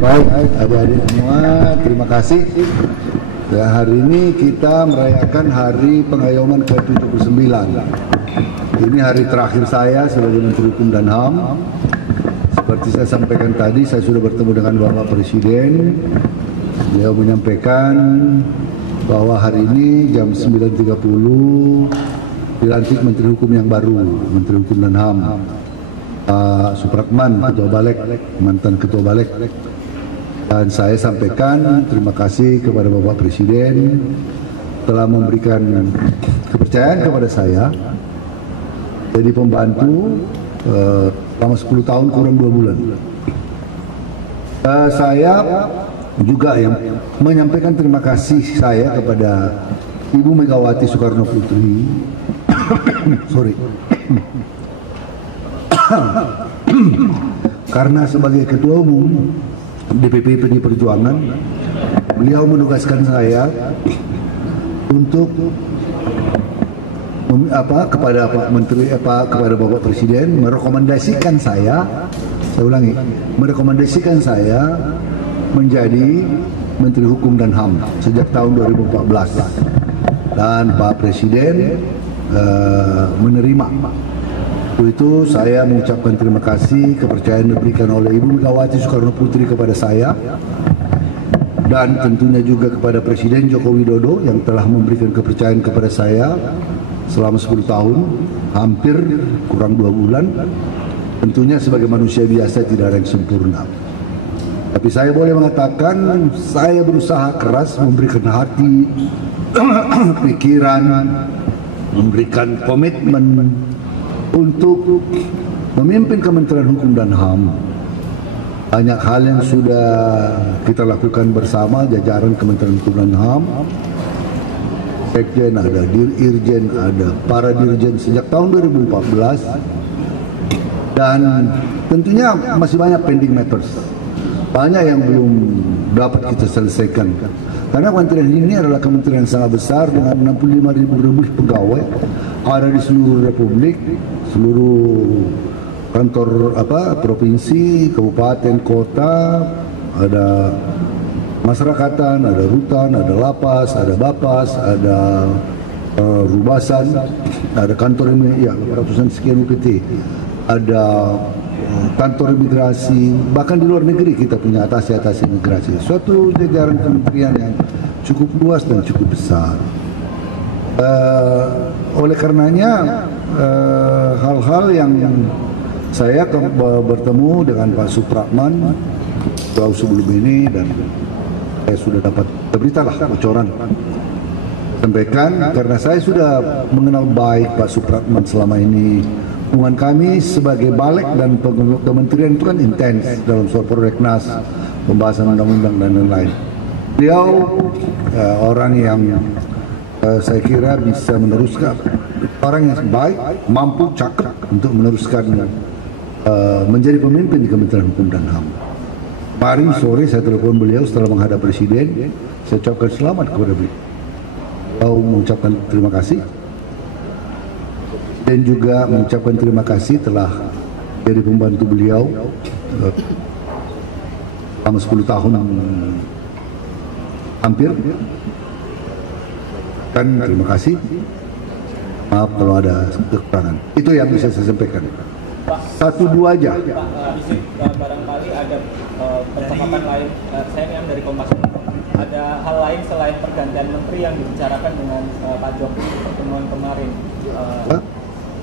Baik, adik-adik semua, terima kasih. Ya, hari ini kita merayakan hari pengayoman ke-79. Ini hari terakhir saya sebagai Menteri Hukum dan HAM. Seperti saya sampaikan tadi, saya sudah bertemu dengan Bapak Presiden. Beliau menyampaikan bahwa hari ini jam 9.30 dilantik Menteri Hukum yang baru, Menteri Hukum dan HAM. Pak Supratman, Ketua Balek, mantan Ketua Balek. Dan saya sampaikan terima kasih kepada Bapak Presiden telah memberikan kepercayaan kepada saya jadi pembantu selama 10 tahun kurang 2 bulan. Saya juga yang menyampaikan terima kasih saya kepada Ibu Megawati Soekarno Putri. Sorry. Karena sebagai Ketua Umum DPP PD Perjuangan, beliau menugaskan saya untuk kepada Pak Menteri kepada Bapak Presiden merekomendasikan saya ulangi, merekomendasikan saya menjadi Menteri Hukum dan HAM sejak tahun 2014, dan Pak Presiden menerima. Itu saya mengucapkan terima kasih kepercayaan diberikan oleh Ibu Megawati Soekarno Putri kepada saya, dan tentunya juga kepada Presiden Joko Widodo yang telah memberikan kepercayaan kepada saya selama 10 tahun, hampir kurang 2 bulan. Tentunya sebagai manusia biasa tidak ada yang sempurna, tapi saya boleh mengatakan saya berusaha keras memberikan hati, pikiran, memberikan komitmen untuk memimpin Kementerian Hukum dan HAM. Banyak hal yang sudah kita lakukan bersama jajaran Kementerian Hukum dan HAM. Sekjen ada, Dirjen ada, para dirjen sejak tahun 2014. Dan tentunya masih banyak pending matters. Banyak yang belum dapat kita selesaikan. Karena kementerian ini adalah kementerian yang sangat besar dengan 65.000 lebih pegawai, ada di seluruh Republik, seluruh kantor provinsi, kabupaten, kota, ada masyarakatan, ada rutan, ada lapas, ada bapas, ada rubasan, ada kantor ini, ya ratusan sekian UPT, ada kantor imigrasi, bahkan di luar negeri kita punya atasi imigrasi. Suatu jajaran kementerian yang cukup luas dan cukup besar. Oleh karenanya hal-hal yang saya bertemu dengan Pak Supratman jauh sebelum ini, dan saya sudah dapat beritalah bocoran sampaikan karena saya sudah mengenal baik Pak Supratman selama ini. Hubungan kami sebagai Balek dan kementerian itu kan intens dalam soal prolegnas, pembahasan undang-undang dan lain-lain. Beliau orang yang saya kira bisa meneruskan, orang yang baik, mampu, cakap untuk meneruskan menjadi pemimpin di Kementerian Hukum dan HAM. Kemarin sore saya telepon beliau setelah menghadap Presiden, saya ucapkan selamat kepada beliau. Beliau mengucapkan terima kasih dan juga mengucapkan terima kasih telah jadi pembantu beliau selama 10 tahun hampir. Dan terima kasih. Maaf kalau ada kekurangan. Itu yang bisa saya sampaikan. Satu dua aja. Barangkali ada percakapan lain. Saya yang dari Kompas. Ada hal lain selain pergantian menteri yang dibicarakan dengan Pak Jokowi di pertemuan kemarin.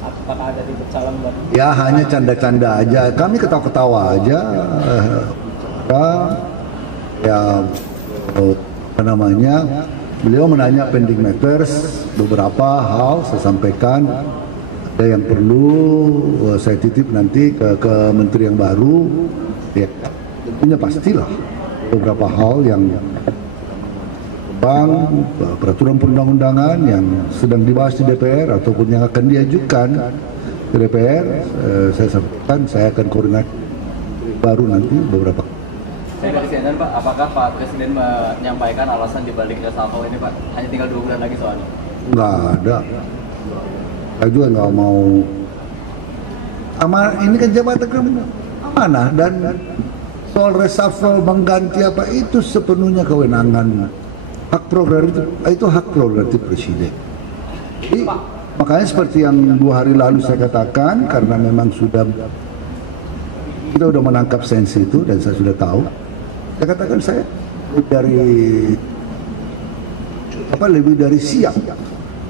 Apakah ada titik calon buat? Ya hanya canda-canda aja. Kami ketawa-ketawa aja. Ya apa namanya? Beliau menanya pending matters, beberapa hal saya sampaikan. Ada yang perlu saya titip nanti ke menteri yang baru. Ya, tentunya pastilah beberapa hal yang peraturan perundang-undangan yang sedang dibahas di DPR ataupun yang akan diajukan ke DPR, saya sampaikan saya akan koordinasi baru nanti beberapa. Saya dari CNN Pak, apakah Pak Presiden menyampaikan alasan dibalik reshuffle ini Pak? Hanya tinggal 2 bulan lagi soalnya. Nggak ada. Saya juga nggak mau. Ini kan jabatan amanah dan soal reshuffle mengganti apa itu sepenuhnya kewenangan hak prerogatif, itu hak prerogatif presiden. Jadi, makanya seperti yang 2 hari lalu saya katakan, karena memang kita sudah menangkap sensi itu dan saya sudah tahu, saya katakan saya lebih dari siap.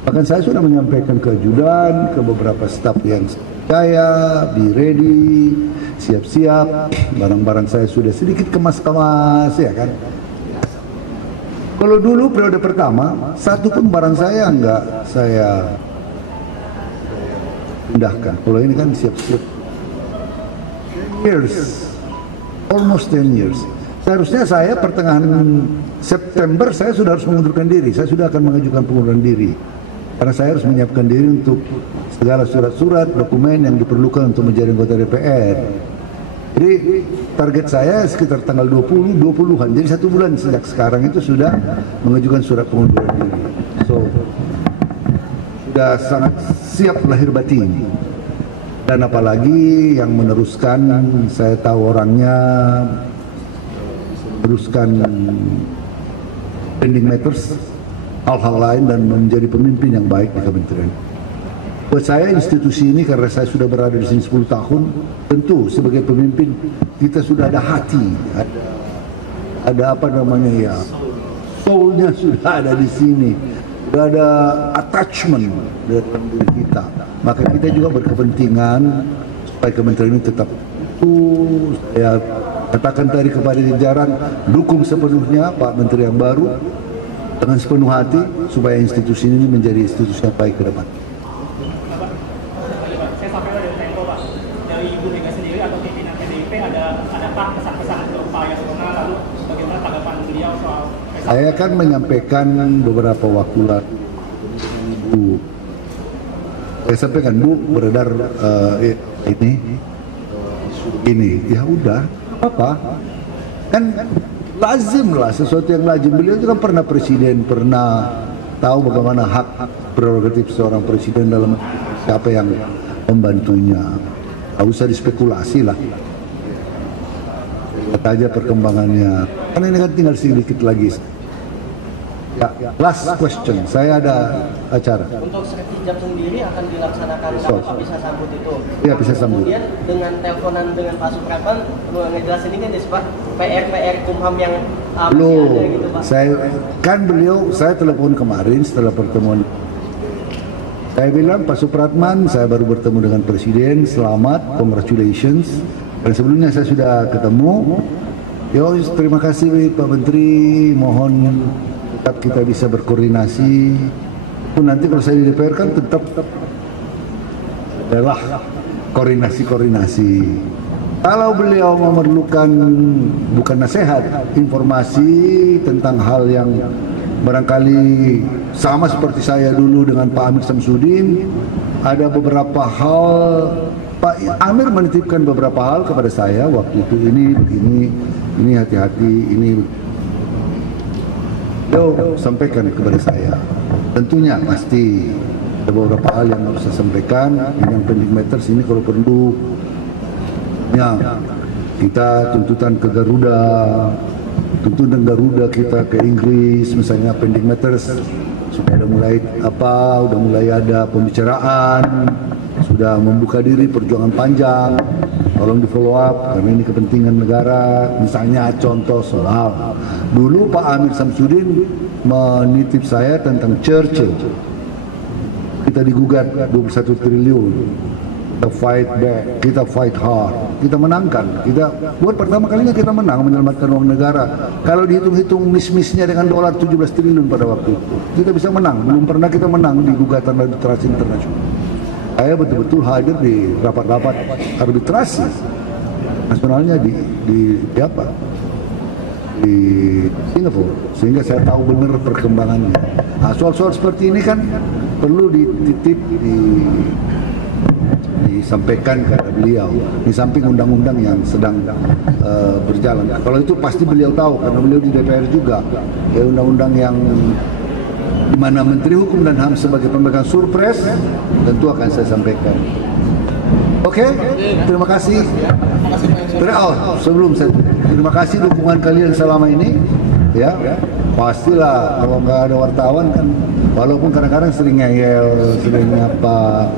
Bahkan saya sudah menyampaikan ke ajudan, ke beberapa staf yang saya, be ready, siap-siap, barang-barang saya sudah sedikit kemas-kemas, ya kan. Kalau dulu periode pertama, satu pun barang saya enggak saya pindahkan. Kalau ini kan siap-siap. Almost 10 years. Seharusnya saya pertengahan September saya sudah harus mengundurkan diri. Saya sudah akan mengajukan pengunduran diri. Karena saya harus menyiapkan diri untuk segala surat-surat, dokumen yang diperlukan untuk menjadi anggota DPR. Jadi target saya sekitar tanggal 20-an. Jadi 1 bulan sejak sekarang itu sudah mengajukan surat pengunduran diri. So, sudah sangat siap lahir batin. Dan apalagi yang meneruskan, saya tahu orangnya, meneruskan pending matters, hal-hal lain dan menjadi pemimpin yang baik di kementerian. Buat saya institusi ini karena saya sudah berada di sini 10 tahun, tentu sebagai pemimpin kita sudah ada hati, ada apa namanya ya, soulnya sudah ada di sini, sudah ada attachment dalam diri kita. Maka kita juga berkepentingan supaya kementerian ini tetap utuh. Saya katakan tadi kepada jajaran, dukung sepenuhnya Pak Menteri yang baru dengan sepenuh hati supaya institusi ini menjadi institusi yang baik ke depan. Saya sampai dari Tempo, Pak. Dari Ibu Mega sendiri atau pimpinan PDIP adakah pesan-pesan untuk Pak Yasona, lalu bagaimana tanggapan beliau soal saya akan menyampaikan beberapa waktu lalu, Bu. Saya sampaikan, Bu, beredar ini, ya udah, apa? Kan lazim lah, sesuatu yang lazim. Beliau itu kan pernah presiden, pernah tahu bagaimana hak prerogatif seorang presiden dalam siapa yang membantunya. Tidak usah dispekulasi lah. Lihat aja perkembangannya. Kan ini kan tinggal sedikit lagi. Ya, last question. Saya ada acara. Untuk sertijab sendiri akan dilaksanakan kalau Pak bisa sambut itu. Iya, bisa sambut. Kemudian dengan teleponan dengan Pak Supratman, ngejelasin ini kan Pak PR Kumham yang masih ada gitu Pak. Saya telepon kemarin setelah pertemuan. Saya bilang Pak Supratman, saya baru bertemu dengan Presiden, selamat, congratulations. Dan sebelumnya saya sudah ketemu. Yo, terima kasih Pak Menteri, mohon tetap kita bisa berkoordinasi. Nanti kalau saya di DPR kan tetap adalah koordinasi. Kalau beliau memerlukan bukan nasihat, informasi tentang hal yang barangkali sama seperti saya dulu dengan Pak Amir Samsudin, ada beberapa hal Pak Amir menitipkan beberapa hal kepada saya waktu itu, ini hati-hati, ini sampaikan kepada saya. Tentunya pasti ada beberapa hal yang harus saya sampaikan. Ini yang pending matters ini kalau perlu ya kita tuntutan ke Garuda, tuntutan Garuda kita ke Inggris misalnya pending matters sudah mulai ada pembicaraan, sudah membuka diri perjuangan panjang. Tolong di follow up karena ini kepentingan negara. Misalnya contoh soal dulu Pak Amir Samsudin menitip saya tentang Churchill. Kita digugat 21 triliun. Kita fight back, kita fight hard, kita menangkan. Kita buat pertama kalinya kita menang menyelamatkan uang negara. Kalau dihitung-hitung miss-missnya dengan dolar 17 triliun pada waktu itu, kita bisa menang. Belum pernah kita menang di gugatan arbitrasi internasional. Saya betul-betul hadir di rapat-rapat arbitrasi nasionalnya di Singapura, sehingga saya tahu benar perkembangannya. Nah, soal-soal seperti ini kan perlu disampaikan kepada beliau di samping undang-undang yang sedang berjalan. Kalau itu pasti beliau tahu karena beliau di DPR juga. Ya, undang-undang yang di mana Menteri Hukum dan HAM sebagai pemegang surpres tentu akan saya sampaikan. Oke, terima kasih. Sebelum saya Terima kasih dukungan kalian selama ini. Ya, pastilah kalau nggak ada wartawan kan, walaupun kadang-kadang sering ngeyel, sering apa,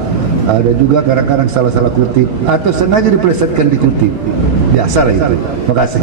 ada juga kadang-kadang salah-salah kutip atau sengaja dipelesetkan di kutip. Biasa lah itu. Terima kasih.